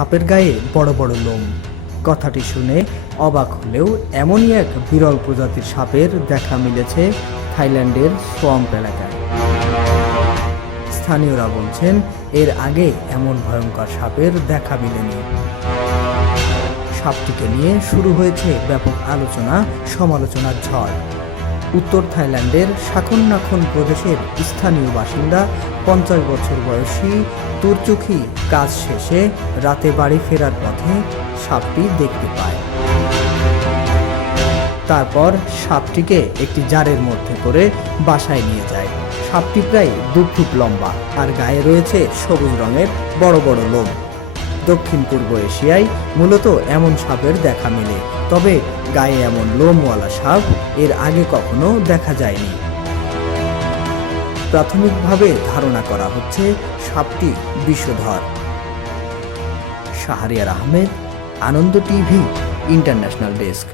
সাপের গায়ে বড় বড় লোম। কথাটি শুনে অবাক হলেও এমনই এক বিরল প্রজাতির সাপের দেখা মিলেছে থাইল্যান্ডের সোয়াম্প এলাকায়। স্থানীয়রা বলছেন, এর আগে এমন ভয়ঙ্কর সাপের দেখা মিলেনি। সাপটিকে নিয়ে শুরু হয়েছে ব্যাপক আলোচনা, সমালোচনার ঝড়। উত্তর থাইল্যান্ডের শাকননাখন প্রদেশের স্থানীয় বাসিন্দা পঞ্চাশ বছর বয়সী তুরচুখি কাজ শেষে রাতে বাড়ি ফেরার পথে সাপটি দেখতে পায়। তারপর সাপটিকে একটি জারের মধ্যে করে বাসায় নিয়ে যায়। সাপটি প্রায় দু ফুট লম্বা আর গায়ে রয়েছে সবুজ রঙের বড় বড় লোম। দক্ষিণ পূর্ব এশিয়ায় মূলত এমন সাপের দেখা মেলে, তবে গায়ে এমন লোমওয়ালা সাপ এর আগে কখনো দেখা যায়নি। প্রাথমিকভাবে ধারণা করা হচ্ছে সাপটি বিষধর। Shahriar Ahmed Ananda TV international desk.